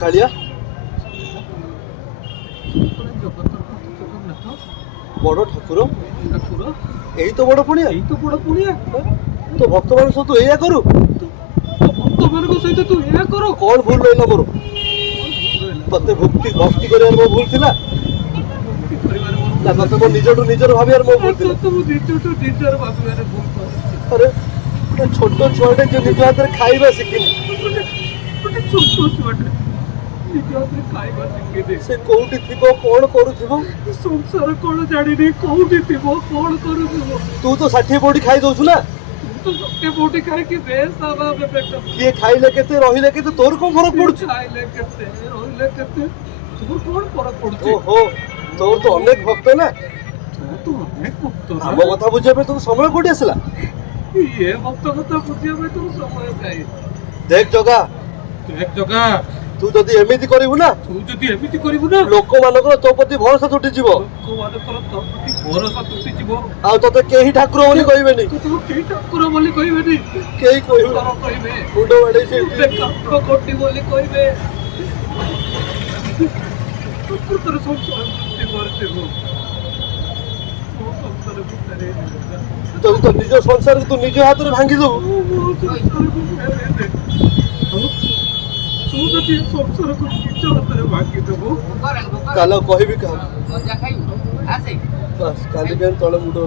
କାଳିଆ ବଡ଼ ଠାକୁର ଏଇ ତ ବଡ଼ ପୁଣିଆ ତ ଭକ୍ତମାନଙ୍କ ସହିତ ଏଇଆ କରୁ ଭକ୍ତମାନଙ୍କ ସହିତ ତୁ ଏହା କର। କଣ ଭୁଲ ରହିଲା ମୋର? ତତେ ଭକ୍ତି କରିବାର ମୋ ଭୁଲ ଥିଲା ନା ତତେ ମୋ ନିଜଠୁ ନିଜର ଭାବିବାର ମୋ ଭୁଲ ଥିଲା? ଆରେ ଛୋଟ ଛୁଆଟେ ଯେ ନିଜ ହାତରେ ଖାଇବା ଶିଖିନି ସେ କୋଉଠି ଥିବ କଣ କରୁଥିବ ସଂସାର କଣ ଜାଣିନି କୋଉଠି ଥିବ କଣ କରୁଥିବ। ତୁ ତ 60 ପଉଟି ଖାଇ ଦଉଛୁ ନା ତୁ ସତେ ବୋଟି ଖାଇକି ବେଶ କିଏ ଖାଇଲେ କେତେ ରହିଲେ କେତେ ତୋର କଣ ଫରକ ପଡୁଛି? ଖାଇଲେ କେତେ ରହିଲେ କେତେ ତୋର କଣ ଫରକ ପଡୁଛି? ଓହୋ ତୋର ତ ଅନେକ ଭକ୍ତ ନା ତୁ ଅନେକ ଭକ୍ତ ଆମ କଥା ବୁଝିବା ପାଇଁ ତୋର ସମୟ କୋଉଠି ଆସିଲା? ଇଏ ଭକ୍ତ କଥା ବୁଝିବା ପାଇଁ ତୋର ସମୟ କାହିଁ? ଦେଖ ଜଗା ଜଗା ତୁ ଯଦି ଏମିତି କରିବୁ ନା ଲୋକମାନଙ୍କର ତୋ ପ୍ରତି ଭରସା ତୁଟିଯିବ ଆଉ ତତେ କେହି ଠାକୁର ବୋଲି କହିବେନି କେହି କହିବେ ମୁଣ୍ଡ ବାଡେଇ ବୋଲି କହିବେ। ଯଦି ତୋ ନିଜ ସଂସାରକୁ ତୁ ନିଜ ହାତରେ ଭାଙ୍ଗି ଦବୁ ତାହେଲେ କହିବି କାହାକୁ କାଲି ତଳେ ମୁଣ୍ଡ